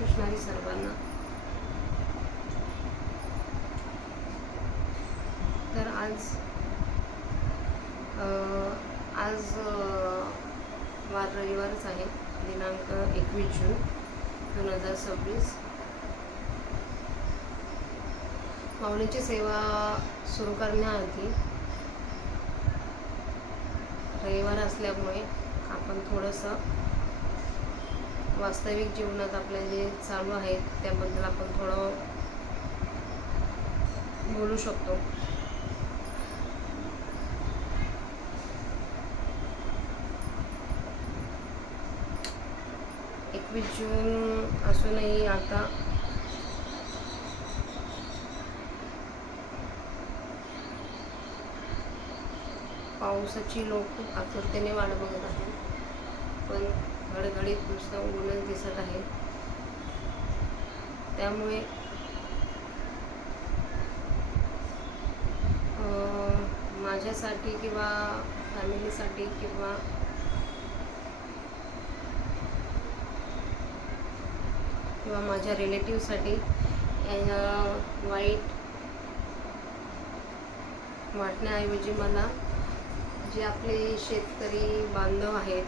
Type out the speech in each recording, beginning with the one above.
कृष्ण हरी सर्वांना. तर आज वार रविवारच आहे, दिनांक 21 जून 2026. माऊलीची सेवा सुरू करण्याआधी रविवार असल्यामुळे आपण थोडंसं वास्तविक जीवनात आपल्या जे चालू आहे त्याबद्दल आपण थोडं बोलू शकतो. 21 जून असूनही आता पावसाची लोक खूप आतुरतेने वाट बघत आहेत, पण घडघडीत नुसतं ऊनच दिसत आहे. त्यामुळे माझ्यासाठी किंवा फॅमिलीसाठी किंवा माझ्या रिलेटिव्हसाठी वाईट वाटण्याऐवजी मला जे आपले शेतकरी बांधव आहेत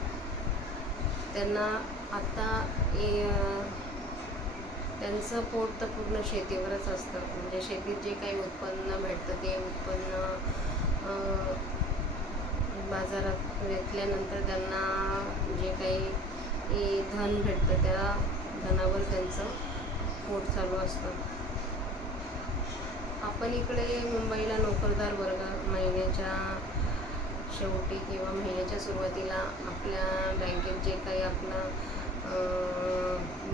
त्यांना आता त्यांचं पोट तर पूर्ण शेतीवरच असतं. म्हणजे शेतीत जे काही उत्पन्न भेटतं ते उत्पन्न बाजारात विकल्यानंतर त्यांना जे काही धन भेटतं त्या धनावर त्यांचं पोट चालू असतं. आपण इकडे मुंबईला नोकरदार वर्ग महिन्याच्या शेवटी किंवा महिन्याच्या सुरुवातीला आपल्या बँकेत जे काही आपलं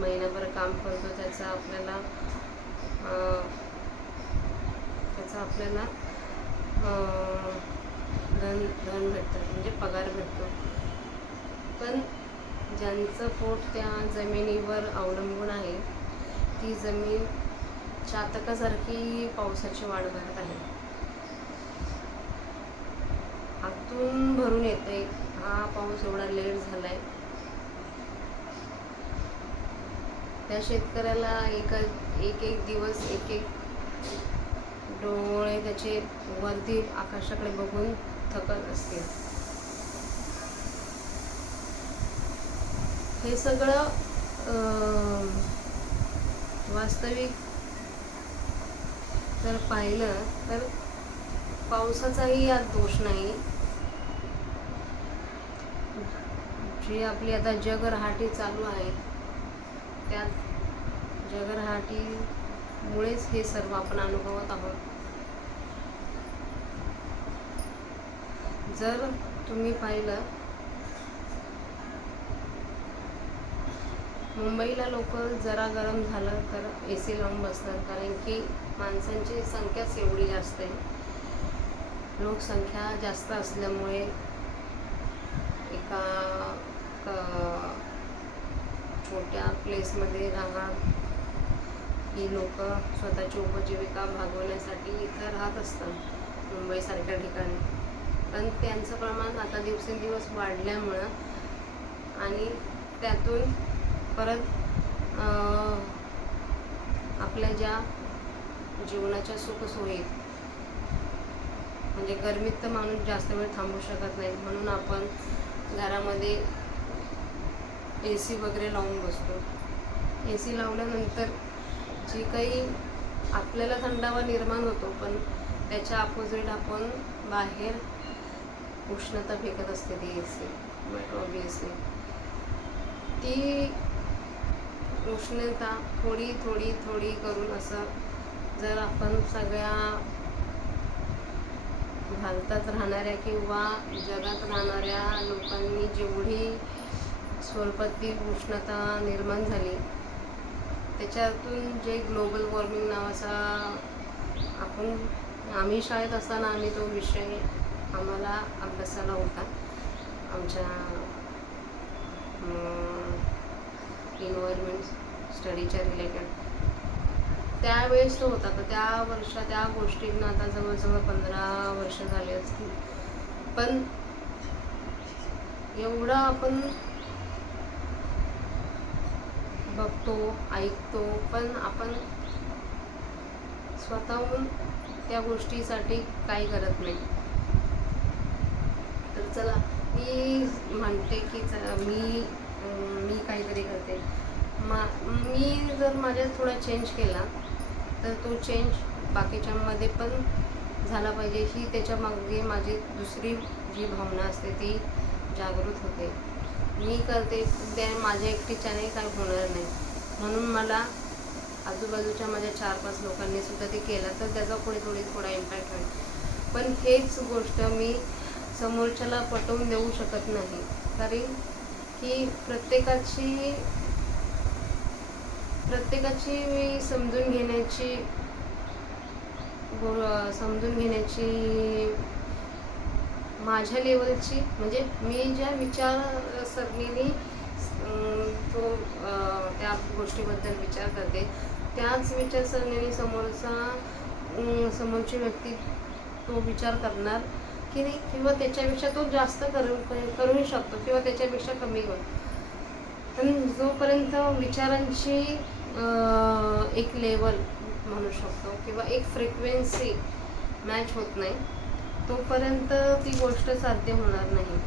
महिनाभर काम करतो त्याचा आपल्याला धन भेटतं, म्हणजे पगार भेटतो. पण ज्यांचं पोट त्या जमिनीवर अवलंबून आहे ती जमीन चातकासारखी पावसाची वाट बघत आहे. आतून भरून येते, हा पाऊस एवढा लेट झालाय. त्या शेतकऱ्याला एक एक दिवस एक एक डोळे त्याचे वरती आकाशाकडे बघून थकत असतील. हे सगळं वास्तविक जर पाहिलं तर पावसाचाही यात दोष नाही. जी आपली आता जगरहाटी चालू आहे त्या जगरहाटीमुळेच हे सर्व आपण अनुभवत आहोत. जर तुम्ही पाहिलं मुंबईला लोक जरा गरम झालं तर AC लावून बसतात, कारण की माणसांची संख्याच एवढी जास्त आहे. लोकसंख्या जास्त असल्यामुळे एका छोट्या प्लेसमध्ये ही लोक स्वतःची उपजीविका भागवण्यासाठी इथं राहत असतात मुंबईसारख्या ठिकाणी. पण त्यांचं प्रमाण आता दिवसेंदिवस वाढल्यामुळं आणि त्यातून परत आपल्या ज्या जीवनाच्या सुखसोयी, म्हणजे गरमीत तर माणूस जास्त वेळ थांबू शकत नाही, म्हणून आपण घरामध्ये AC वगैरे लावून बसतो. AC लावल्यानंतर जी काही आपल्याला थंडावा निर्माण होतो, पण त्याच्या अपोजिट आपण बाहेर उष्णता फेकत असते ती AC. ऑब्वियसली ती उष्णता थोडी थोडी थोडी करून असं जर आपण सगळ्या भारतात राहणाऱ्या किंवा जगात राहणाऱ्या लोकांनी जेवढी स्वरूपातली उष्णता निर्माण झाली त्याच्यातून जे ग्लोबल वॉर्मिंग नावाचा आम्ही शाळेत असताना तो विषय आम्हाला अभ्यासाला होता आमच्या इन्व्हायरमेंट स्टडीच्या रिलेटेड. त्यावेळेस तो होता. तर त्या गोष्टींना आता जवळजवळ 15 वर्ष झाले असतील. पण एवढं आपण बघतो, ऐकतो, पण आपण स्वतःहून त्या गोष्टीसाठी काही करत नाही. तर चला, मी म्हणते की चला मी काहीतरी करते. मी जर माझ्यात थोडा चेंज केला तर तो चेंज बाकीच्यांमध्ये पण झाला पाहिजे, ही त्याच्यामागे माझी दुसरी जी भावना असते ती जागृत होते. मी करते त्या माझ्या एकटीच्याने काय होणार नाही, म्हणून मला आजूबाजूच्या माझ्या 4-5 लोकांनी सुद्धा ते केलं तर त्याचा थोडा इम्पॅक्ट होईल. पण हेच गोष्ट मी समोरच्याला पटवून देऊ शकत नाही, कारण की प्रत्येकाची मी समजून घेण्याची माझ्या लेवलची, म्हणजे मी ज्या विचारसरणीने त्या गोष्टीबद्दल विचार करते त्याच विचारसरणीने समोरची व्यक्ती तो विचार करणार की नाही, किंवा त्याच्यापेक्षा तो जास्त करूही शकतो किंवा त्याच्यापेक्षा कमी होईल. पण जोपर्यंत विचारांची एक लेवल म्हणू शकतो किंवा एक फ्रिक्वेन्सी मॅच होत नाही, तोपर्यंत ती गोष्ट साध्य होणार नाही.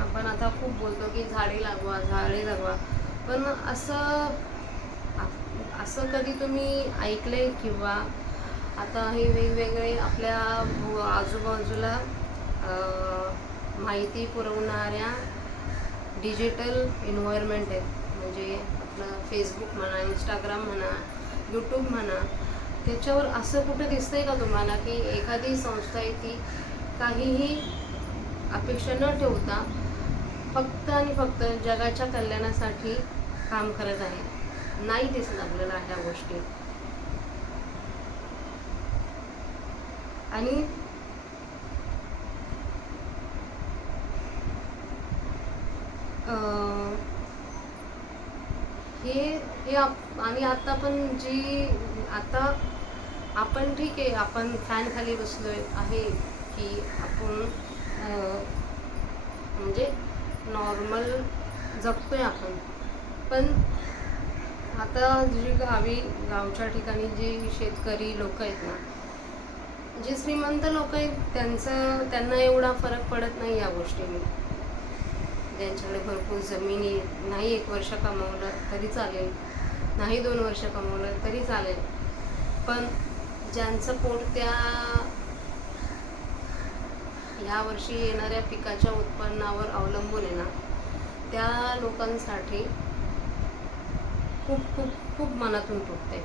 आपण आता खूप बोलतो की झाडे लागवा, पण असं कधी तुम्ही ऐकलंय? किंवा आता हे वेगवेगळे आपल्या आजूबाजूला माहिती पुरवणाऱ्या डिजिटल एन्व्हायरमेंट आहेत, म्हणजे आपलं फेसबुक म्हणा, इंस्टाग्राम म्हणा, यूट्यूब म्हणा, त्याच्यावर असं कुठं दिसतंय का तुम्हाला की एखादी संस्था आहे ती काहीही अपेक्षा न ठेवता फक्त आणि फक्त जगाच्या कल्याणासाठी काम करत आहे? नाही दिसत आपल्याला ह्या गोष्टी. आणि आणि आता पण आता आपण ठीक आहे, आपण फॅन खाली बसलोय आहे की आपण म्हणजे नॉर्मल जगतोय आपण, पण आता गावच्या ठिकाणी जे शेतकरी लोक आहेत ना, जे श्रीमंत लोक आहेत त्यांना एवढा फरक पडत नाही या गोष्टीने. ज्यांच्याकडे भरपूर जमिनी, नाही 1 वर्ष कमवलं तरी चालेल, नाही 2 वर्ष कमवलं तरी चालेल, पण ज्यांचं पोट ह्या वर्षी येणाऱ्या पिकाच्या उत्पन्नावर अवलंबून आहे ना, त्या लोकांसाठी खूप खूप खूप मनातून तुटते.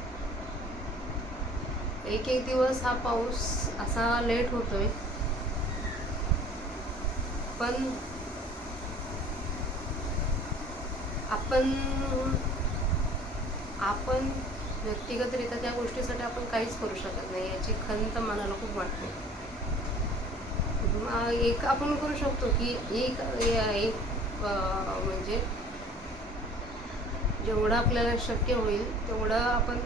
एक दिवस हा पाऊस असा लेट होतोय, पण आपण व्यक्तिगतरित्या त्या गोष्टीसाठी आपण काहीच करू शकत नाही, याची खंत मनाला खूप वाटते. एक आपण करू शकतो की एक म्हणजे जेवढं आपल्याला शक्य होईल तेवढं आपण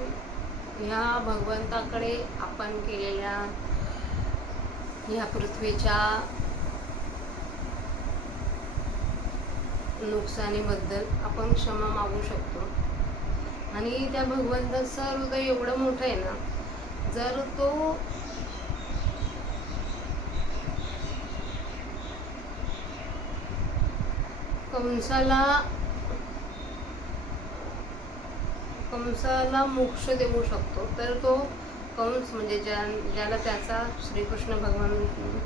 ह्या भगवंताकडे आपण केलेल्या ह्या पृथ्वीच्या नुकसानीबद्दल आपण क्षमा मागू शकतो. आणि त्या भगवंताचं हृदय एवढं मोठं आहे ना, जर तो कंसाला मोक्ष देऊ शकतो, तर तो कंस म्हणजे ज्याला त्याचा श्रीकृष्ण भगवान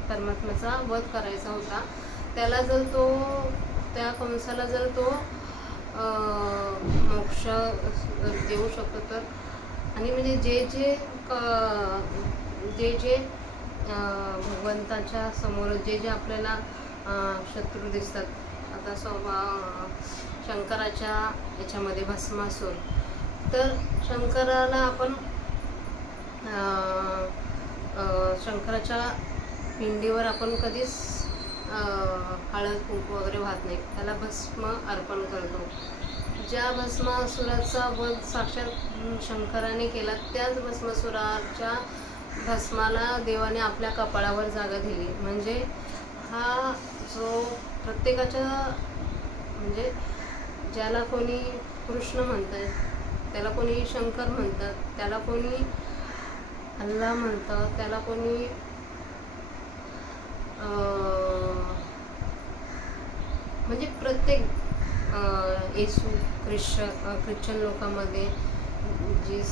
परमात्म्याचा वध करायचा होता, त्याला जर त्या कंसाला जर तो मोक्ष देऊ शकतो, तर आणि म्हणजे जे भगवंताच्या समोर जे आपल्याला शत्रू दिसतात, आता शंकराच्या याच्यामध्ये भस्मासूर, तर शंकराला आपण शंकराच्या पिंडीवर आपण कधीच हळद कुंकू वगैरे वाहत नाही, त्याला भस्म अर्पण करतो. ज्या भस्मासुराचा वध साक्षात शंकराने केला, त्याच भस्मासुराच्या भस्माला देवाने आपल्या कपाळावर जागा दिली. म्हणजे हा जो प्रत्येकाच्या म्हणजे ज्याला कोणी कृष्ण म्हणतात, त्याला कोणी शंकर म्हणतात, त्याला कोणी अल्लाह म्हणतात, त्याला कोणी म्हणजे प्रत्येक येशू ख्रिश्चन लोकांमध्ये जीस,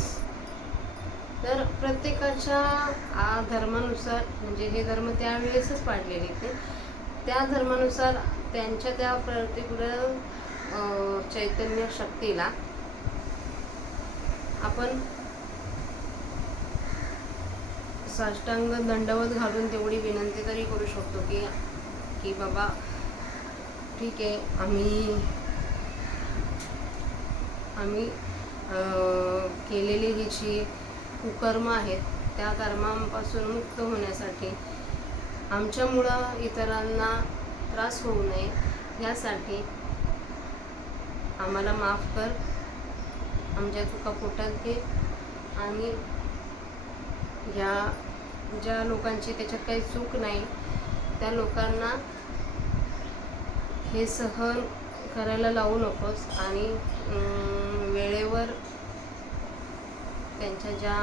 तर प्रत्येकाच्या धर्मानुसार, म्हणजे हे धर्म त्यावेळेसच पाडलेले ते, त्या धर्मानुसार त्यांच्या त्या पर्टिक्युलर चैतन्य शक्तीला आपण साष्टांग दंडवत घालून तेवढी विनंती तरी करू शकतो की बाबा ठीक आहे, आम्ही केलेली ही जी कुकर्म आहेत त्या कर्मांपासून मुक्त होण्यासाठी, आमच्यामुळं इतरांना त्रास होऊ नये यासाठी आम्हाला माफ कर, आमच्या चुका पोटात घे, आणि या ज्या लोकांची त्याच्यात काही चूक नाही त्या लोकांना हे सहन करायला लावू नकोस, आणि वेळेवर त्यांच्या ज्या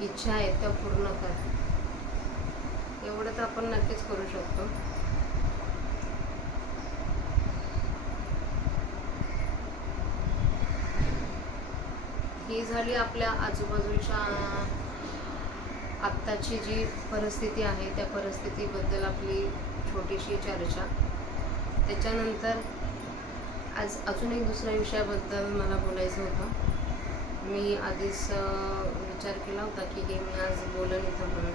इच्छा आहेत त्या पूर्ण कर. एवढं तर आपण नक्कीच करू शकतो. ही झाली आपल्या आजूबाजूच्या आत्ताची जी परिस्थिती आहे त्या परिस्थितीबद्दल आपली छोटीशी चर्चा. त्याच्यानंतर आज अजून एक दुसऱ्या विषयाबद्दल मला बोलायचं होतं. मी आधीच विचार केला होता की हे मी आज बोलन इथं म्हणून.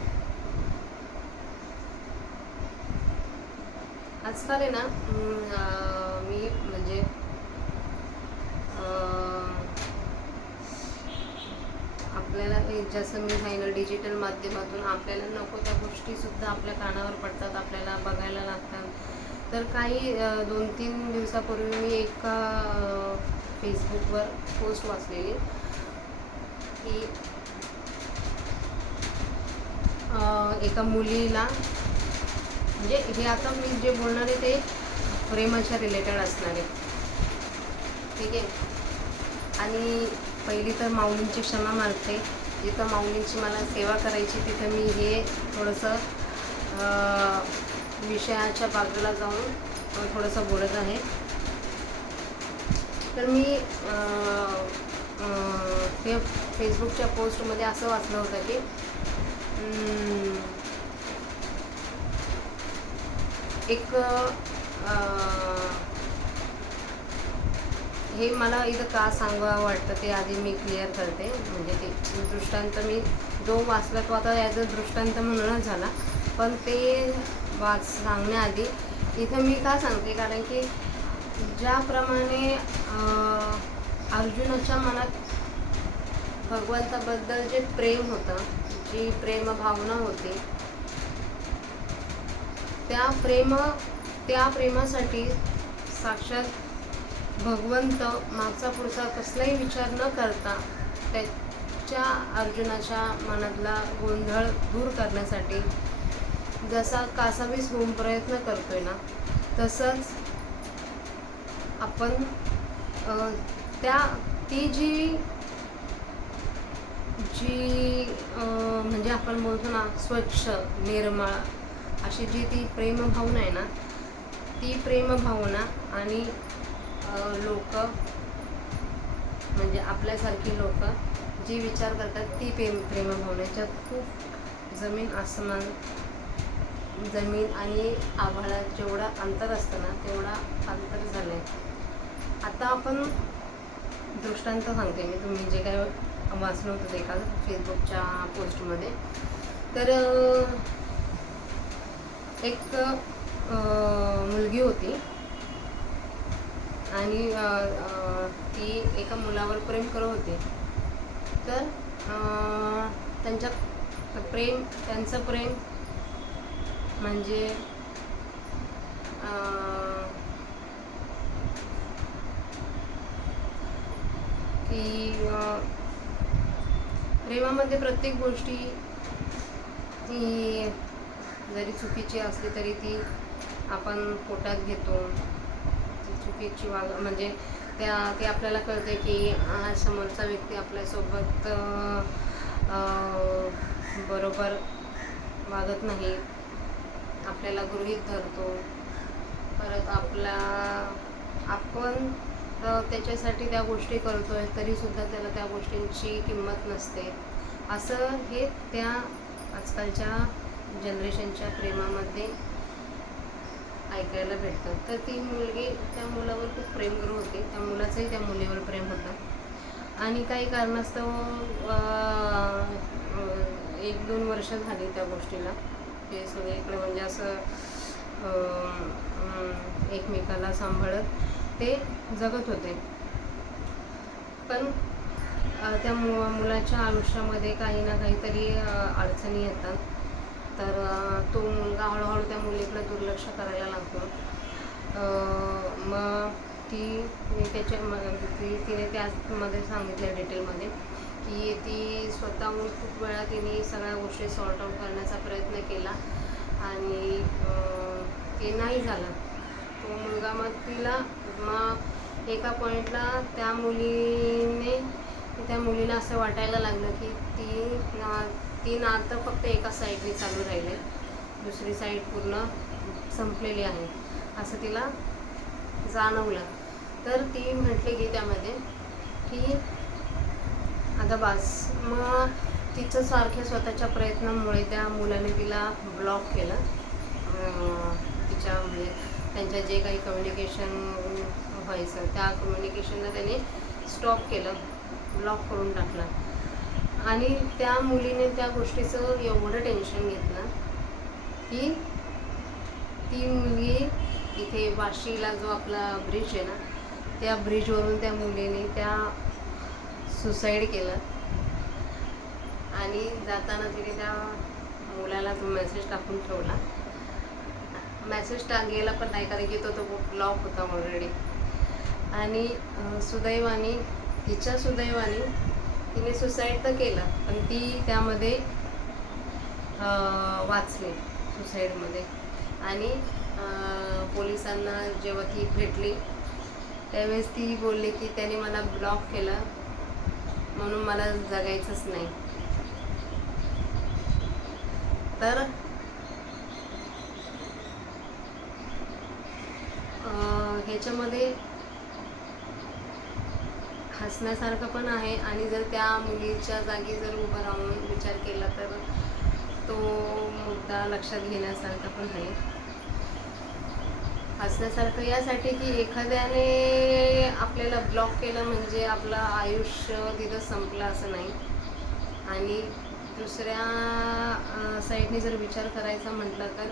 आजकाल आहे ना मी म्हणजे आपल्याला जसं मी सांगितलं डिजिटल माध्यमातून आपल्याला नको त्या गोष्टीसुद्धा आपल्या कानावर पडतात, आपल्याला बघायला लागतात. तर काही 2-3 दिवसापूर्वी मी एका फेसबुकवर पोस्ट वाचलेली की एका मुलीला, म्हणजे हे आता मी जे बोलणार आहे ते प्रेमाच्या रिलेटेड असणार आहे, ठीक आहे. आणि पहिली तर माऊलींची क्षमा मागते, जिथं माऊलींची मला सेवा करायची तिथं मी हे थोडंसं विषयाच्या बाजूला जाऊन थोडंसं बोलत आहे. तर मी ते फेसबुकच्या पोस्टमध्ये असं वाचलं होतं की एक हे मला इथं का सांगावं वाटतं ते आधी मी क्लिअर करते. म्हणजे ते दृष्टांत मी जो वाचला तो आता ॲज अ दृष्टांत म्हणूनच झाला, पण ते सांगण्याआधी इथं मी का सांगते, कारण की ज्याप्रमाणे अर्जुनाच्या मनात भगवंताबद्दल जे प्रेम होतं, जी प्रेमभावना होती, त्या प्रेमासाठी साक्षात भगवंत मागचा पुढचा कसलाही विचार न करता त्याच्या अर्जुनाच्या मनातला गोंधळ दूर करण्यासाठी जसा कासावीस होऊन प्रयत्न करतोय ना, तसंच आपण ती जी म्हणजे आपण बोलतो ना स्वच्छ निर्मळ अशी जी ती प्रेमभावना आहे ना, ती प्रेमभावना आणि लोक म्हणजे आपल्यासारखी लोक जी विचार करतात ती प्रेमभावनेच्यात खूप जमीन आसमान, जमीन आणि आभाळात जेवढा अंतर असतं ना तेवढा अंतर झालं आहे. आता आपण दृष्टांत सांगते मी, तुम्ही जे काय वाचलं होतं एका फेसबुकच्या पोस्टमध्ये. तर एक मुलगी होती आणि ती एका मुलावर प्रेम करत होती. तर त्यांचं प्रेम म्हणजे की प्रेमामध्ये प्रत्येक गोष्टी ती जरी चुकीची असली तरी ती आपण पोटात घेतो, ती चुकीची म्हणजे ते आपल्याला कळते की समोरचा व्यक्ती आपल्यासोबत बरोबर वागत नाही, आपल्याला गृहीत धरतो. परत आपण त्याच्यासाठी त्या गोष्टी करतोय तरीसुद्धा त्याला त्या गोष्टींची किंमत नसते. असं हे त्या आजकालच्या जनरेशनच्या प्रेमामध्ये ऐकायला भेटतं. तर ती मुलगी त्या मुलावर खूप प्रेमळ होती, त्या मुलाचंही त्या मुलीवर प्रेम होतं आणि काही कारणास्तव 1-2 वर्ष झाली त्या गोष्टीला. ते सगळीकडे म्हणजे असं एकमेकाला सांभाळत ते जगत होते. पण त्या मुलाच्या आयुष्यामध्ये काही ना काहीतरी अडचणी येतात. तर तो मुलगा हळूहळू त्या मुलीकडे दुर्लक्ष करायला लागतो. मग तिने त्यामध्ये सांगितलं डिटेलमध्ये की ती स्वतःहून खूप वेळा तिने सगळ्या गोष्टी सॉर्ट आऊट करण्याचा प्रयत्न केला आणि ते नाही झालं. तो मुलगा मग एका पॉईंटला त्या मुलीला असं वाटायला लागलं की ती नातं फक्त एका साईडने चालू राहिले, दुसरी साईड पूर्ण संपलेली आहे असं तिला जाणवलं. तर ती म्हटली की त्यामध्ये की आता बास. मग तिचं सारख्या स्वतःच्या प्रयत्नामुळे त्या मुलाने तिला ब्लॉक केलं. तिच्या म्हणजे त्यांच्या जे काही कम्युनिकेशन व्हायचं त्या कम्युनिकेशनला त्याने स्टॉप केलं, ब्लॉक करून टाकलं. आणि त्या मुलीने त्या गोष्टीचं एवढं टेन्शन घेतलं की ती मुलगी इथे वाशीला जो आपला ब्रिज आहे ना, त्या ब्रिजवरून त्या मुलीने सुसाईड केलं. आणि जाताना तिने त्या मुलाला तो मेसेज टाकून ठेवला. मेसेज गेला पण नाही, कारण की तो ब्लॉक होता ऑलरेडी. आणि तिच्या सुदैवाने तिने सुसाईड तर केलं, पण ती त्यामध्ये वाचली सुसाईडमध्ये. आणि पोलिसांना जेव्हा ती भेटली त्यावेळेस ती बोलली की त्याने मला ब्लॉक केलं म्हणून मला जगायचंच नाही. तर ह्याच्यामध्ये हसण्यासारखं पण आहे आणि जर त्या मुलीच्या जागी जर उभं राहून विचार केला तर तो मुद्दा लक्षात घेण्यासारखा पण आहे. हसण्यासारखं यासाठी की एखाद्याने आपल्याला ब्लॉक केलं म्हणजे आपलं आयुष्य तिथं संपलं असं नाही. आणि दुसऱ्या साईडने जर विचार करायचा म्हटलं तर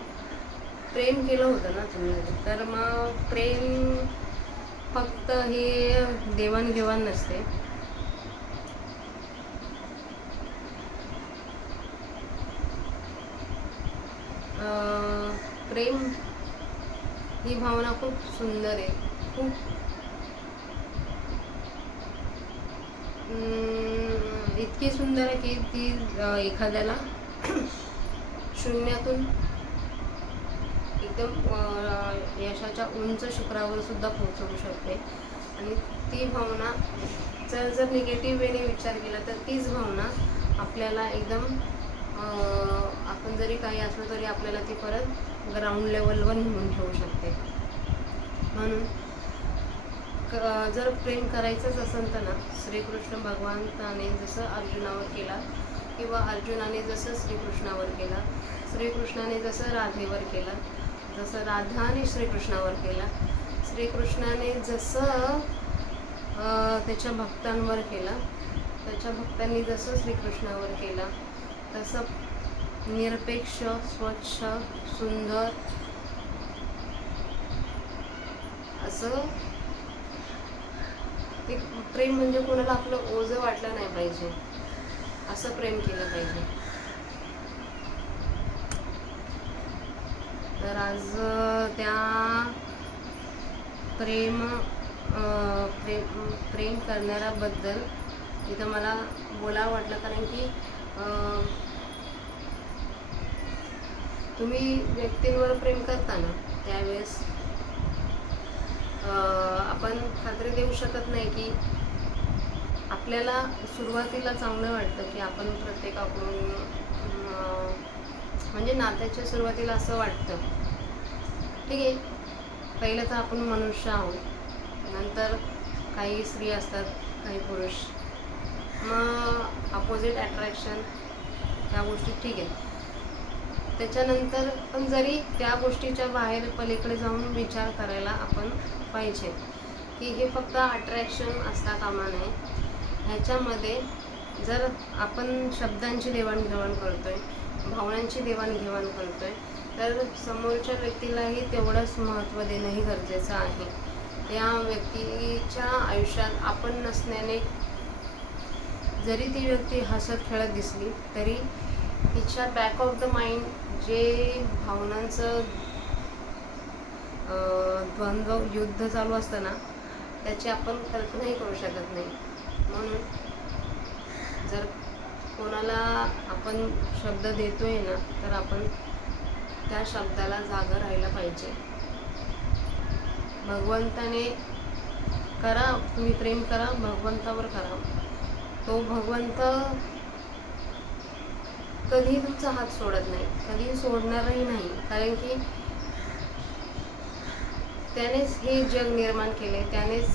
प्रेम केलं होतं ना तुम्ही, तर मग प्रेम फक्त हे देवाणघेवाण नसते. प्रेम ही भावना खूप सुंदर आहे, खूप इतकी सुंदर आहे की ती एखाद्याला शून्यातून एकदम यशाच्या उंच शिखरावर सुद्धा पोहोचवू शकते. आणि ती भावना जर निगेटिव्ह वेने विचार केला तर तीच भावना आपल्याला एकदम आपण जरी काही असलो तरी आपल्याला ती परत ग्राउंड लेवलवर नेऊन ठेवू शकते. म्हणून जर प्रेम करायचंच असेल तर ना, श्रीकृष्ण भगवंताने जसं अर्जुनावर केला किंवा अर्जुनाने जसं श्रीकृष्णावर केला, श्रीकृष्णाने जसं राधेवर केलं, जसं राधाने श्रीकृष्णावर केला, श्रीकृष्णाने जसं त्याच्या भक्तांवर केलं, त्याच्या भक्तांनी जसं श्रीकृष्णावर केलं, तसं निरपेक्ष, स्वच्छ, सुंदर असं एक प्रेम म्हणजे कोणाला आपलं ओझं वाटलं नाही पाहिजे, असं प्रेम केलं पाहिजे. तर आज त्या प्रेम करणाऱ्याबद्दल इथं मला बोलावं वाटलं, कारण की तुम्ही व्यक्तींवर प्रेम करताना त्यावेळेस आपण खात्री देऊ शकत नाही की आपल्याला सुरुवातीला चांगलं वाटतं की आपण प्रत्येकाकडून म्हणजे नात्याच्या सुरुवातीला असं वाटतं ठीक आहे, पहिलं तर आपण मनुष्य आहोत, नंतर काही स्त्री असतात, काही पुरुष, मग अपोजिट अट्रॅक्शन ह्या गोष्टी ठीक आहे. त्याच्यानंतर पण जरी त्या गोष्टीच्या बाहेर पलीकडे जाऊन विचार करायला आपण पाहिजे की हे फक्त अट्रॅक्शन असता कामा नये. ह्याच्यामध्ये जर आपण शब्दांची देवाणघेवाण करतोय, भावनांची देवाणघेवाण करतोय, तर समोरच्या व्यक्तीलाही तेवढंच महत्त्व देणंही गरजेचं आहे. त्या व्यक्तीच्या आयुष्यात आपण नसण्याने जरी ती व्यक्ती हसत खेळत दिसली तरी तिच्या बॅक ऑफ द माइंड जे भावनांचं द्वंद्व युद्ध चालू असतं ना, त्याची आपण कल्पनाही करू शकत नाही. म्हणून जर कोणाला आपण शब्द देतोय ना, तर आपण त्या शब्दाला जागं राहायला पाहिजे. भगवंताने करा, तुम्ही प्रेम करा, भगवंतावर करा. तो भगवंत कधीही तुमचा हात सोडत नाही, कधीही सोडणारही नाही. कारण की त्यानेच हे जग निर्माण केले, त्यानेच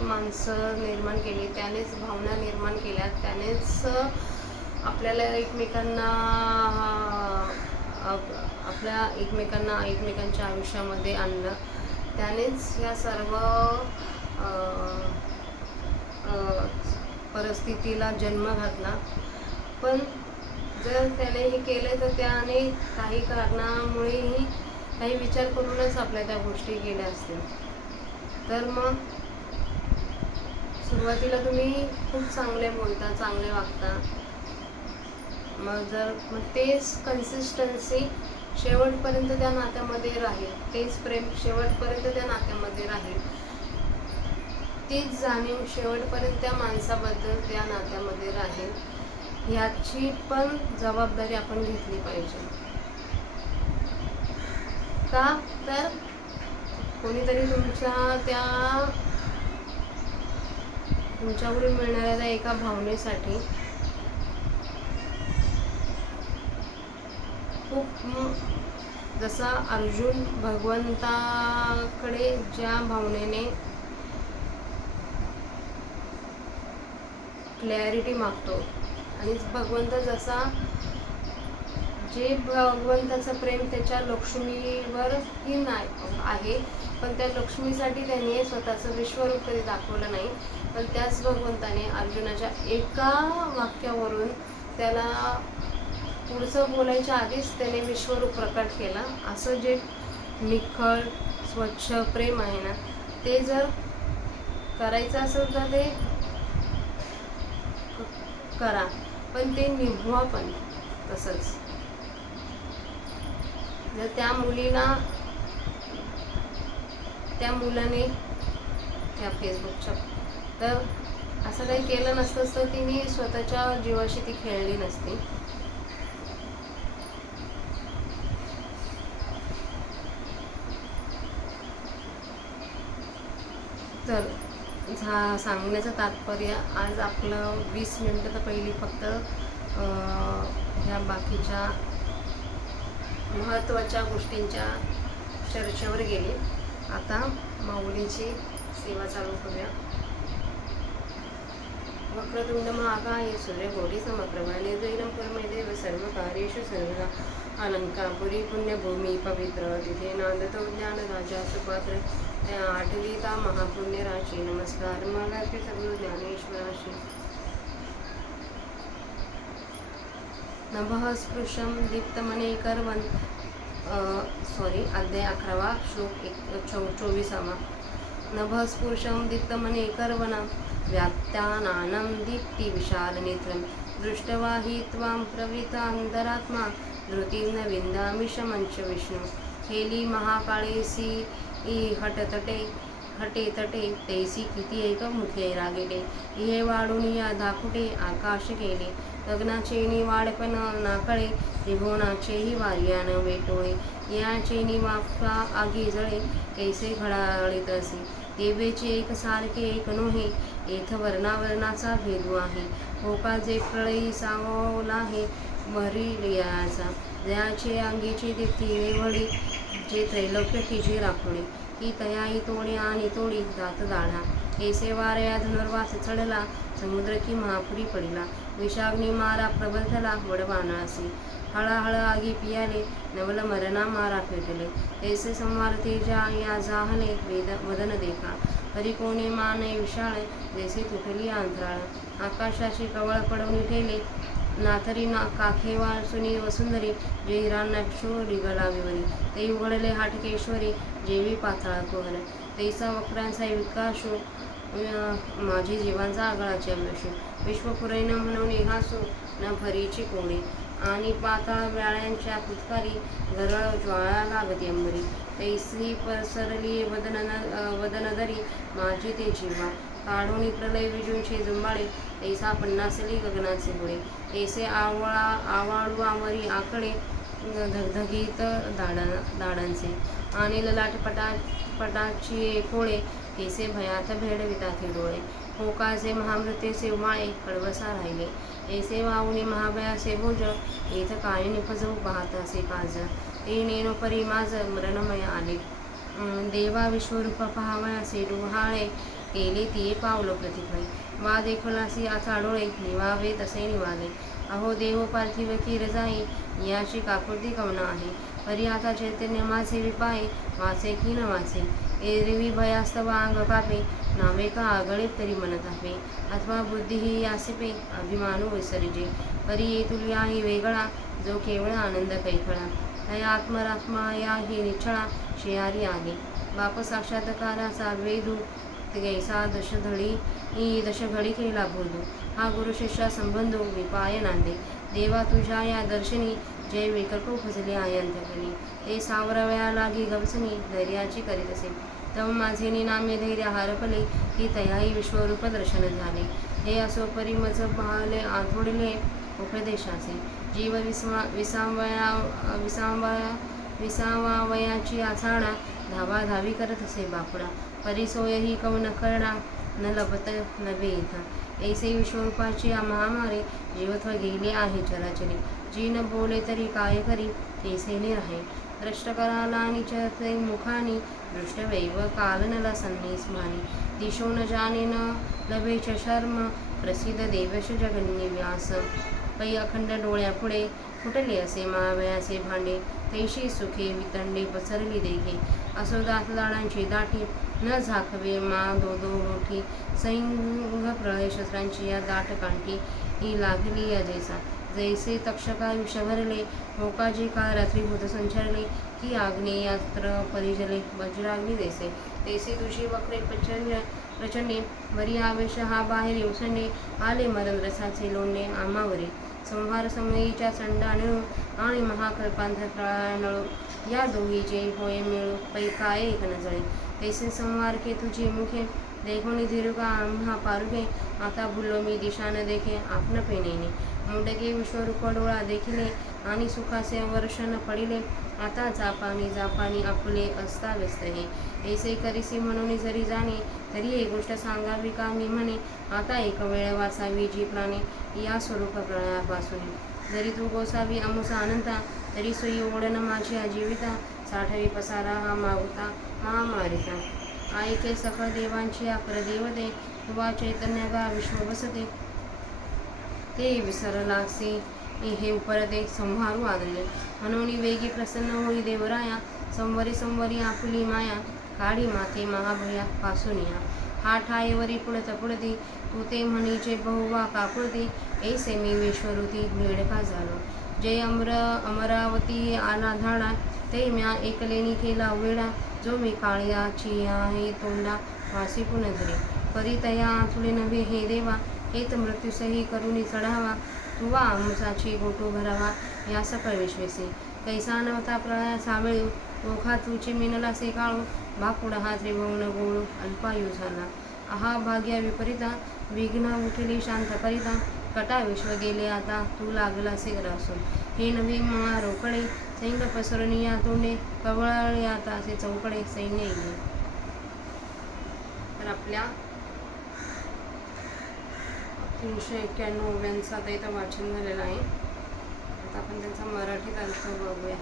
माणसं निर्माण केली, त्यानेच भावना निर्माण केल्या, त्यानेच आपल्याला एकमेकांच्या आयुष्यामध्ये आणलं, त्यानेच या सर्व परिस्थितीला जन्म घातला. पण जर त्याने हे केलं तर त्याने काही कारणामुळेही काही विचार करूनच आपल्या त्या गोष्टी केल्या असतील. तर मग सुरुवातीला तुम्ही खूप चांगले बोलता, चांगले वागता, मग तेच कन्सिस्टन्सी शेवटपर्यंत त्या नात्यामध्ये राहील, तेच प्रेम शेवटपर्यंत त्या नात्यामध्ये राहील, तीच जाणीव शेवटपर्यंत त्या माणसाबद्दल त्या नात्यामध्ये राहील. ह्याची पण जबाबदारी आपण घेतली पाहिजे. का तर कोणीतरी तुमच्याकडून मिळणाऱ्या त्या एका भावनेसाठी खूप, जसा अर्जुन भगवंताकडे ज्या भावनेने क्लॅरिटी मागतो आणि भगवंत जसा जे भगवंताचं प्रेम त्याच्या लक्ष्मीवरही नाही आहे, पण त्या लक्ष्मीसाठी त्याने स्वतःचं विश्वरूप कधी दाखवलं नाही. पण त्याच भगवंताने अर्जुनाच्या एका वाक्यावरून त्याला पुढचं बोलायच्या आधीच त्याने विश्वरूप प्रकट केला. असं जे निखळ स्वच्छ प्रेम आहे ना, ते जर करायचं असेल तर ते करा, पण ते निभवा पण तसंच. जर त्या मुलाने त्या फेसबुकच्या तर असं काही केलं नसतं तर तिने स्वतःच्या जीवाशी ती खेळली नसती. तर सांगण्याचं तात्पर्य, आज आपलं 20 मिनिटं तर पहिली फक्त ह्या बाकीच्या महत्त्वाच्या गोष्टींच्या चर्चेवर गेली. आता माऊलीची सेवा चालू करूया. वक्रतुंड महाकाय सूर्यकोटी समप्रभा निर्विघ्नं कुरु देव सर्व कार्येषु सर्वदा. अलंकापुरी पुण्यभूमी पवित्र, तिथे नांदतो ज्ञानराजा सुपात्र. आठवीता महापुण्य राशी, नमस्कार मागार्पी सद्गुरु ज्ञानेश्वराशी. नभः स्पृशं दीप्तमनेकरवन् अध्याय 11 श्लोक 24. नभः स्पृशं दीप्तमनेकरवनं व्यात्यानानं दीप्तिविशालनेत्रं दृष्ट्वा हि त्वां प्रवृतान्तरात्मा धृतिं न विन्दामि शमं च विष्णु. हेली महाकाळेसी हटतटे हटे तटे तैसी किती एक मुखे रागिले. हे वाढून या दाखुटे आकाश केले. गगनाचे निवाडपण नाकळे, त्रिभुवनाचेही वार्यान वेटोळे. याचे निवाफा आगी जळे, कैसे घडाळीत असे. देवेचे एक सारखे एक नोहे, येथ वर्णावर्णाचा भेदू आहे. होका जे प्रळयी सावला आहे मरियाचा. जयाचे अंगीची दीप्ती वेवळी, जे त्रैलोक्य तिजे राखुणे. की तयाई तोडे आणि तोडी जात दाढा. ऐसे वाऱ्या धनुर्वास चढला, समुद्र की महापुरी पडिला. विषाग्नी मारा प्रबलथला वडवानळासी. हळाहळ आगी पियाले, नवल मरणा मारा पेटले. ऐसे संवार तेजा या जाहले, वदन देखा. तरी कोणे माने विशाळ, जैसे तुटली अंतराळ. आकाशाशी कवळ पडवून ठेले, नाथरी काखे वासुनी वसुंदरी. जे हिरण्याक्षो रिगलाविवरी, ते उघडले हाटकेश्वरी. जेवी पाताळ कुहर, तैसा वक्रांचा विकासो. माझी जीवांचा आगळाचे अभ्यासो. विश्वपुरैन म्हणून हासो, न भरीची कोणे. आणि पाताळ व्याळ्यांच्या फुटकारी, गरळ ज्वाळा लागती अंबरी. तैसी पसरली वदनदरी, माझी ते जीवा. काढून प्रलय विजूंचे जुंबाळे, तैसा पन्नासली गगनाचे गोळे. ऐसे आवाळू आमरी आकडे, धगधगीत दाडांचे. आणि ललाट पटाची कोळे, कैसे भयात भेडविताती डोळे. होकाचे महामृत्यूचे उमाळे, कडवसा राहिले. ऐसे वाहुनी महाभयाचे भोज, येथ काय निपजवू पाहतासे काज. ते नेनो परी माझ मरणमय आले. देवा विश्वरूप पहावयाचे डोहाळे, केले तिये पावलो प्रतिफळे. वा देखलासी आता डोळे, निवावे तसे निवाले. अहो देहो पार्थिव की रजाई, याची काकुळती कवना आहे. परी आता चैतन्य माझे विपाये, वाचे की न वाचे. एरवी भयास्तव अंग कापे, नावे का आगळे तरी मन तापे. अथवा बुद्धी ही यासिपे, अभिमानू विसर्जे. परी येतुल्याही वेगळा, जो केवळ आनंद कैखळा. तया आत्मरात्मा याही निच्छळा, शियारी आली. बाप साक्षात्काराचा वेदू, गैसा दशघडी केला बोलू. हा गुरु शिष्या संबंधो, विपाय नांदे. देवा तुझ्या या दर्शनी, जय विकल्प उपजले आयंतकणी. ते सावरवया लागी गवसनी, धैर्याची करीत असे. तव माझे निनामे धैर्य हरपले, की तयाही विश्वरूप दर्शन झाले. हे असो परी मज पाहले आथोडले उपदेशाचे. जीव विसावावयाची आछाडा, धावाधावी करत असे बापुडा. परिसोय ही कवन करडा, न लभत नभे इथा. ऐसे विश्वरूपाची महामारे, जीवत्व गेले आहे चराचरी. जी न बोले तरी काय करी, ऐसे राहे. द्रष्ट कराला आणि चरते मुखानी, दृष्टवैव कालनला संन्यास मानी. दिशो न जाणे न लभे शर्म, प्रसिद्ध देवश जगन्य व्यास. पै अखंड डोळ्यापुढे, फुटले असे महावयाचे भांडे. तैशी सुखे वितंडे पसरली देखे, असो दाडांची दाटी. न झाकवे मा दो मोठी, सैंग प्रळय शस्त्रांची या दाट कांठी. ही लागली अजैसा, जैसे तक्षका विष भरले. होकाजे काळ रात्री भूत संचरले, की आग्नेयास्त्र परिजले वज्राग्नी देसे. तैसे तुझी वक्रे प्रचंडे, वरी आवेश हा बाहेर उसंडे. आले मरण रसाचे लोंडे आमावरी. संहार समयीच्या चंडाणू, आणि महाकल्पांत प्रळयानळू. या दोहीचे होय मिळू, पै काय एक नजळे. तैसे संहार के तुझी मुखे, देखोनी धीरुका आम्हा पारुगे. आता भुलो मी दिशा न देखे, आपण पेनेने. मुंडके विश्वरूप डोळा देखिले, आणि सुखाचे वर्षण पडिले. आता जापानी आपले अस्ताव्यस्त हे. ऐसे करीसी म्हणून जरी जाणे, तरी एक गोष्ट सांगावी का मी म्हणे. आता एक वेळ वाचावी जी प्राणे, या स्वरूप प्रळयापासून. जरी तू गोसावी अमुसा अनंता, तरी सोयी ओढण माझी आजीविता. साठवी पसारा हा मागुता महामारिता. ऐके सकळ देवांची अपर देवते, तुवा चैतन्य गा विश्व बसते. ते विसरलासी हे उपरते, संहारू आदरले. म्हणून वेगी प्रसन्न होई देवराया, संवरी आपुली माया. काढी माते महाभया पासूनिया. हा ठायेवरी पुढत पुढती, तू ते म्हणीचे बहुवा काकुळती. ऐसे मी विश्वरूती भेडका झालो. जय अमरावती आला धाडा, ते म्या एकलेनी केला वेडा. जो मी काळ्याची आहे तोंडा, वासी पुनधरे. परी तया आतुळे नव्हे हे देवा, हेत मृत्यूसही करुणी चढावा. तुवा अमुसाची गोटू भरावा, या सकळ विश्वेसे. कैसा नव्हता प्रळयाचा वेळू, ओखा तुची मिनला से काळू भाकुडा हा त्रिभुवन गोळू अल्पायू झाला. आहा भाग्या विपरीता विघ्न उठली शांत करिता कटा विश्व गेले आता तू लागला से ग्रासून. हे नवे मा रोकडे सैन्य पसरून या तोंडे कवळले आता असे चौकडे सैन्य येईल. तर आपल्या 391 आता इथं वाचन झालेलं आहे. आता आपण त्यांचा मराठीत अर्थ बघूया.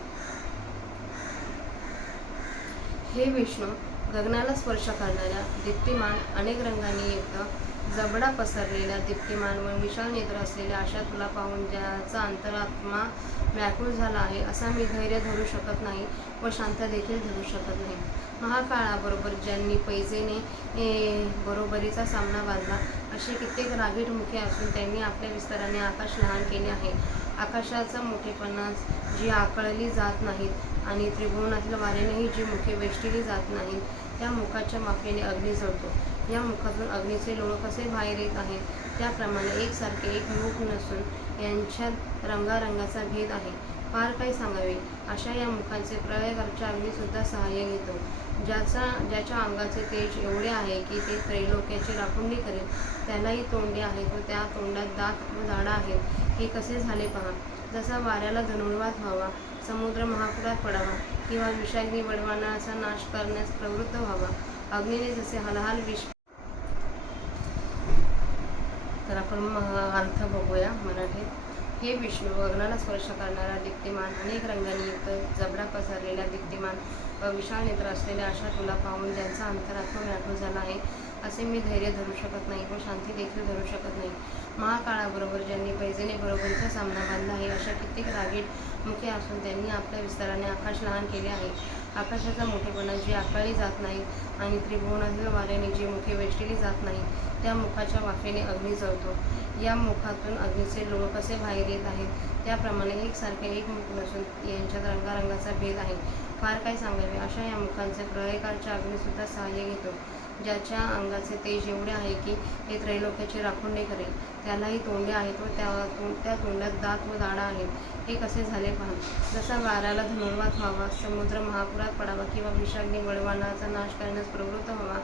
हे विष्णू गगनाला स्पर्श करणाऱ्या दीप्तिमान अनेक रंगांनी युक्त जबडा पसरलेल्या दीप्तिमान व विशाल नेत्र असलेल्या अशा तुला पाहून ज्याचा अंतरात्मा व्याकुळ झाला आहे असा मी धैर्य धरू शकत नाही व शांत देखील धरू शकत नाही. महाकाळाबरोबर ज्यांनी पैजेने बरोबरीचा सामना बांधला असे कित्येक रागीट मुखे असून त्यांनी आपल्या विस्ताराने आकाश लहान केले आहे. आकाशाचा मोठेपणा जी आकळली जात नाहीत आणि त्रिभुवनातील वाऱ्यानेही जी मुखे वेष्टिली जात नाहीत त्या मुखाच्या माफेने अग्नी जळतो. या मुखातून अग्नीचे लोळ कसे बाहेर येत आहेत त्याप्रमाणे एकसारखे एक मुख नसून यांच्यात रंगारंगाचा भेद आहे. फार काही सांगावे अशा या मुखांचे प्रलयकारच्या अग्नीसुद्धा सहाय्य घेतो. ज्याच्या अंगाचे तेज एवढे आहे की ते त्रैलोक्याची राखुंडी करेल त्यालाही तोंडे आहेत व त्या तोंडात दात व दाढा आहेत. हे कसे झाले पहा. जसा वाऱ्याला धनुर्वात व्हावा, समुद्र महापुरात पडावा किंवा विषाग्नी बळवानाचा नाश करण्यास प्रवृत्त व्हावा, अग्नीने जसे हलाहल विष. तर आपण अर्थ बघूया मराठीत. हे विष्णू गगनाला स्पर्श करणारा दीप्तिमान अनेक रंगांनी युक्त जबडा पसरलेल्या दीप्तिमान व विशाल नेत्र असलेल्या अशा तुला पाहून ज्यांचा अंतरात्मा व्याकुळ झाला आहे असे मी धैर्य धरू शकत नाही व शांती देखील धरू शकत नाही. महाकाळाबरोबर ज्यांनी पैजेने बरोबरीचा सामना बांधला आहे अशा कित्येक रागीट मुखे असून त्यांनी आपल्या विस्ताराने आकाश लहान केले आहे. आकाशाचा मोठेपणा जी आकळली जात नाही आणि त्रिभुवनातील वाऱ्याने जी मुखे वेष्टिली जात नाही त्या मुखाच्या वाफेने अग्नी जळतो. या मुखातून अग्नीचे लोळ कसे बाहेर येत आहेत त्याप्रमाणे एकसारखे एक मुख नसून यांच्यात रंगारंगाचा भेद आहे. फार काही सांगावे अशा या मुखांचे प्रलयकारच्या अग्नीसुद्धा सहाय्य घेतो. ज्याच्या अंगाचे तेज एवढे आहे की ते त्रैलोक्याची राखुंडी करेल त्यालाही तोंडे आहेत व त्या तोंडात दात व दाढा आहेत. हे कसे झाले पहा. जसा वाऱ्याला धनुर्वात व्हावा, समुद्र महापुरात पडावा किंवा विषाग्नी बळवानाचा नाश करण्यास प्रवृत्त व्हावा,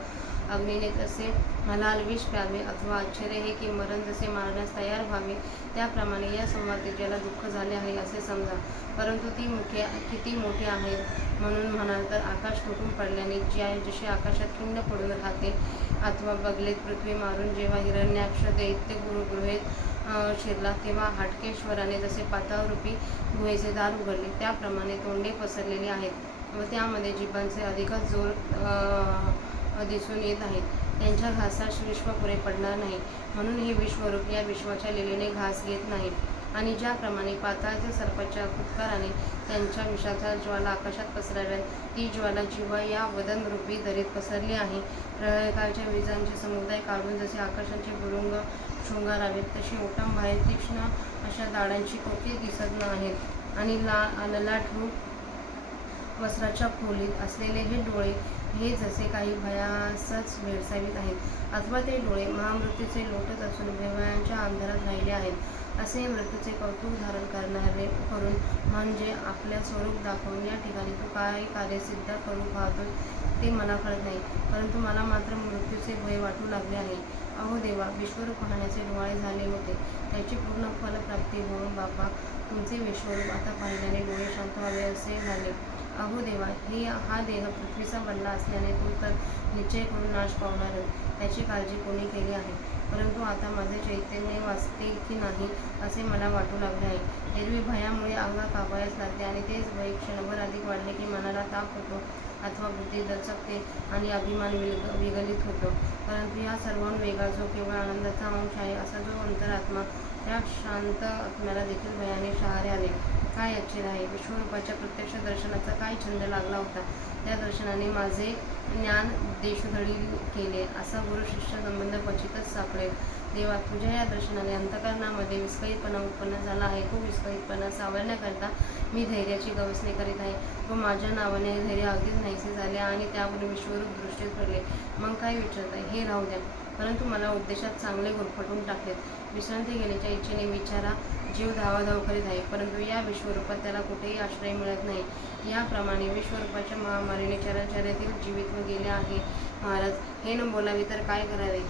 अग्नीने तसे हलाल विष प्यावे अथवा आश्चर्य हे की मरण जसे मारण्यास तयार व्हावे त्याप्रमाणे या संवादतेजाला दुःख झाले आहे असे समजा. परंतु ती मुखे किती मोठी आहेत म्हणून म्हणाल तर आकाश तुटून पडल्याने जशी आकाशात खिंड पडून राहते अथवा बगलेत पृथ्वी मारून जेव्हा हिरण्याक्ष दैत्य गृहेत शिरला तेव्हा हाटकेश्वराने जसे पाताळरूपी गुहेचे दार उघडले त्याप्रमाणे तोंडे पसरलेली आहेत व त्यामध्ये जिभांचे अधिकच जोर दिसून येत आहेत. त्यांच्या घासास विश्व पुरे पडणार नाही म्हणून हे विश्वरूप या विश्वाच्या लीलेने घास घेत नाही. आणि ज्याप्रमाणे पाताळातील सर्पाच्या फुत्काराने त्यांच्या विषाचा ज्वाला आकाशात पसराव्यात ती ज्वाला जिव्हा या वदनरूपी दरीत पसरली आहे. प्रलयकालच्या विजांचे समुदाय काढून जसे आकाशाचे भुरुंग शृंगारावेत तशी ओटम बाहेर तीक्ष्ण अशा दाढांची कोके दिसत नाहीत. आणि ललाट रूप वस्त्राच्या खोलीत असलेले हे डोळे हे जसे काही भयासच भेडसावीत आहेत अथवा ते डोळे महामृत्यूचे लोटत असून भयांच्या अंधारात राहिले आहेत असे मृत्यूचे कौतुक धारण करणारे करून म्हणजे आपल्या स्वरूप दाखवून या ठिकाणी तू काय कार्यसिद्ध करू पाहतो ते मला कळत नाही. परंतु मला मात्र मृत्यूचे भय वाटू लागले आहे. अहो देवा, विश्वरूप पाहण्याचे डोळे झाले होते त्याची पूर्ण फलप्राप्ती होऊन बापा तुमचे विश्वरूप आता पाहिल्याने डोळे शांत व्हावे असे झाले. अहो देवा, हा देह पृथ्वीचा बनला असल्याने तो तर निश्चय करून नाश पावणारच त्याची काळजी कोणी केली आहे. परंतु आता माझे चैतन्य वाचते की नाही असे मला वाटू लागले आहे. एरवी भयामुळे अंग कापायास लागते आणि तेच भय क्षणभर अधिक वाढले की मनाला ताप होतो अथवा बुद्धी दचकते आणि अभिमान विगलित होतो. परंतु या सर्वांहून वेगळा जो केवळ आनंदाचा अंश आहे असा जो अंतरात्मा त्या शांत आत्म्याला देखील भयाने शहारे आले. काय आश्चर्य आहे. विश्वरूपाच्या प्रत्यक्ष दर्शनाचा काय छंद लागला होता. त्या दर्शनाने माझे ज्ञान देशोधडी केले. असा गुरु शिष्य संबंध क्वचितच सापडेल. देवा, तुझ्या या दर्शनाने अंतःकरणामध्ये विस्कळीतपणा उत्पन्न झाला आहे. तो विस्कळीतपणा सावरण्याकरता मी धैर्याची गवसणी करीत आहे. व माझ्या नावाने धैर्य अगदीच नाहीसे झाले आणि त्यापुढे विश्वरूप दृष्टीस पडले. मग काय विचारताय? हे राहू द्या. परंतु मला उद्देशात चांगले गुरफटून टाकलेत. विश्रांती घेण्याच्या इच्छेने विचारा जीव धावाधाव करीत आहे, परंतु या विश्वरूपात त्याला कुठेही आश्रय मिळत नाही. याप्रमाणे विश्वरूपाच्या महामारीने चराचरातील जीवित्व गेले आहे. महाराज, हे न बोलावे तर काय करावे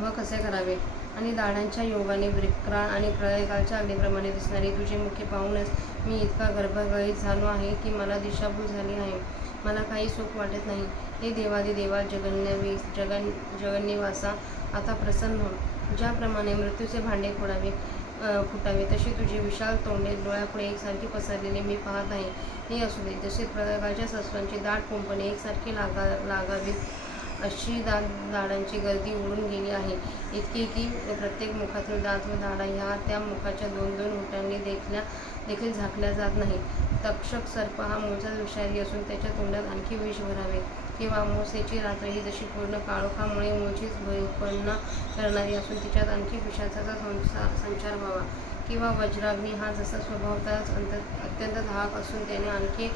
व कसे करावे? आणि दाढांच्या योगाने विक्राळ आणि प्रळयकालच्या अग्नीप्रमाणे दिसणारी तुझे मुखे पाहूनच मी इतका गर्भगळीत झालो आहे की मला दिशाभूल झाली आहे. मला काही सुख वाटत नाही. हे देवादिदेवा, जगन्निवासा, आता प्रसन्न हो. ज्याप्रमाणे मृत्यूचे भांडे फुटावे तशी तुझी विशाल तोंडे डोळ्यापुढे एकसारखी पसरलेली मी पाहत आहे. हे असू दे. जसे प्रळयकालच्या शस्त्रांची दाट कुंपणे एकसारखी लागावीत अशी दाढांची गर्दी उडून गेली आहे. इतकी की प्रत्येक मुखातील दात व दाढा ह्या त्या मुखाच्या दोन दोन ओठांनी देखील झाकल्या जात नाही. तक्षक सर्प हा मूळचाच विषारी असून त्याच्या तोंडात आणखी विष भरावे. किंवा अमावास्येची रात्र ही जशी पूर्ण काळोखामुळे मूळचीच भय उत्पन्न करणारी असून तिच्यात आणखी पिशाचाचा संचार व्हावा. किंवा वज्राग्नी हा जसा स्वभावताच अत्यंत धाक असून त्याने आणखी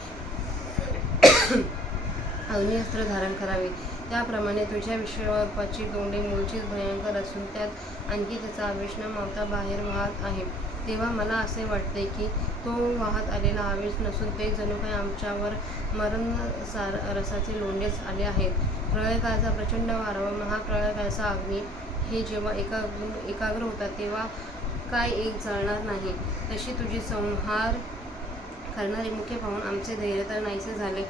अग्निअस्त्र धारण करावे. त्याप्रमाणे तुझ्या विश्वरूपाची तोंडे मूळचीच भयंकर असून त्यात आणखी त्याचा आवेश न मावता बाहेर वाहत आहे. तेव्हा मला असे वाटते की तो वाहत आलेला आवेश नसून ते जणू काही आमच्यावर मरण रसाचे लोंढेच आले आहेत. प्रळयकाळचा प्रचंड वारा व महाप्रळयकाळचा अग्नी हे जेव्हा एकाग्र होतात तेव्हा काय एक जळणार नाही. तशी तुझी संहार करणारे मुखे पाहून आमचे धैर्य तर नाहीसे झाले.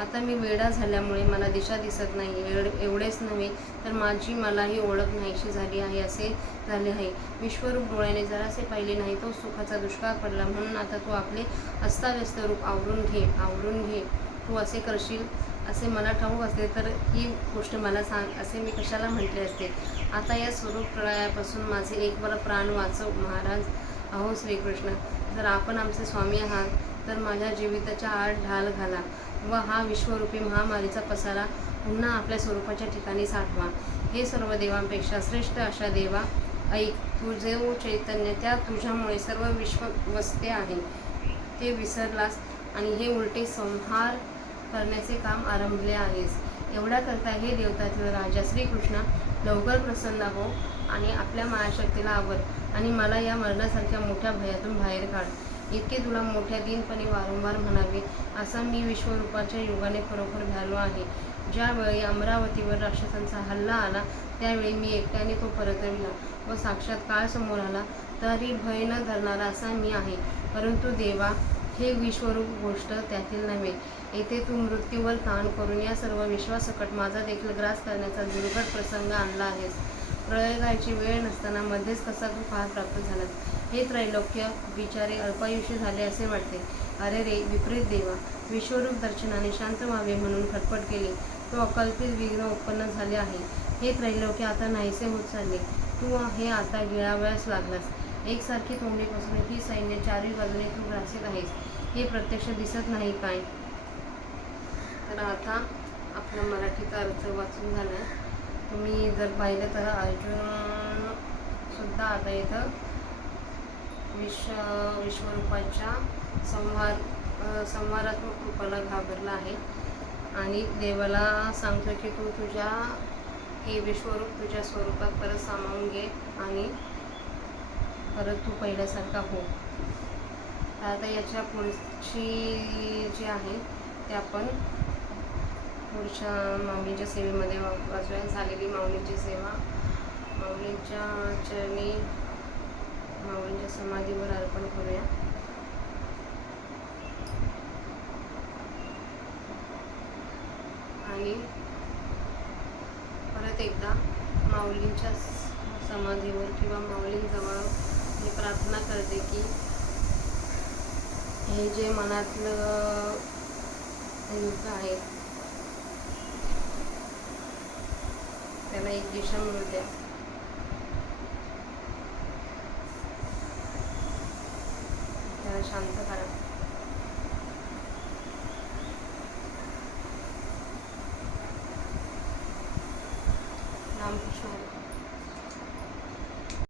आता मी वेडा झाल्यामुळे मला दिशा दिसत नाही. एवढेच नव्हे तर माझी मलाही ओळख नाहीशी झाली आहे असे झाले आहे. विश्वरूप डोळ्याने जरासे पाहिले नाही तो सुखाचा दुष्काळ पडला. म्हणून आता तू आपले अस्ताव्यस्त रूप आवरून घे. तू असे करशील असे मला ठाऊक असते तर ही गोष्ट मला सांग असे मी कशाला म्हटले असते. आता या स्वरूप प्रळयापासून माझे एक बरं प्राण वाचव महाराज. अहो श्रीकृष्ण, जर आपण आमचे स्वामी आहात तर माझ्या जीविताच्या आड ढाल घाला व हा विश्वरूपी महामारीचा पसारा पुन्हा आपल्या स्वरूपाच्या ठिकाणी साठवा. हे सर्व देवांपेक्षा श्रेष्ठ अशा देवा, ऐक. तुझे चैतन्य त्या तुझ्यामुळे सर्व विश्व वसते आहे ते विसरलास आणि हे उलटे संहार करण्याचे काम आरंभले आहेस. एवढ्या करता हे देवतातील राजा श्रीकृष्ण, लवकर प्रसन्न हो आणि आपल्या मायाशक्तीला आवर आणि मला या मरणासारख्या मोठ्या भयातून बाहेर काढ. इतके तुला मोठ्या दीनपणे वारंवार म्हणावे असा मी विश्वरूपाच्या योगाने खरोखर भ्यालो आहे. ज्यावेळी अमरावतीवर राक्षसांचा हल्ला आला त्यावेळी मी एकट्याने तो परतविला व साक्षात काळ समोर आला तरी भय न धरणारा असा मी आहे. परंतु देवा, हे विश्वरूप गोष्ट त्यातील नव्हे. येथे तू मृत्यूवर ताण करून या सर्व विश्वासकट माझा देखील ग्रास करण्याचा दुर्घट प्रसंग आणला आहेस. प्रळयकाळची वेळ नसताना मध्येच कसा तू फार प्राप्त झाला. हे त्रैलोक्य बिचारे अल्पायुषी झाले असे वाटते. अरे रे विपरीत देवा, विश्वरूप दर्शनाने शांत व्हावे म्हणून खटपट केली तो अकल्पित विघ्न उत्पन्न झाले आहे. हे त्रैलोक्य आता नाहीसे होत चालले. तू हे आता गिळावयास लागलास. एकसारखी तोंडी पसरून ही सैन्य चारही बाजूने तू ग्रासीत आहेस. हे प्रत्यक्ष दिसत नाही काय? तर आता आपला मराठीचा अर्थ वाचून झाला. तुम्ही जर पाहिलं तर अर्जुन सुद्धा आता इथं विश्वरूपाच्या संहारात्मक रूपाला घाबरला आहे आणि देवाला सांगतो की तू तुझ्या हे विश्वरूप तुझ्या स्वरूपात परत सामावून घे आणि परत तू पहिल्यासारखा हो. आता याच्या पुढची जी आहे ते आपण पुढच्या माऊलींच्या सेवेमध्ये वाचूया. झालेली माऊलींची सेवा माऊलींच्या चरणी माऊलींच्या समाधीवर अर्पण करूया. आणि परत एकदा माऊलींच्या समाधीवर किंवा माऊलींजवळ मी प्रार्थना करते की हे जे मनातलं युद्ध आहे त्याला एक दिशा मिळू द्या. त्याला शांत करा.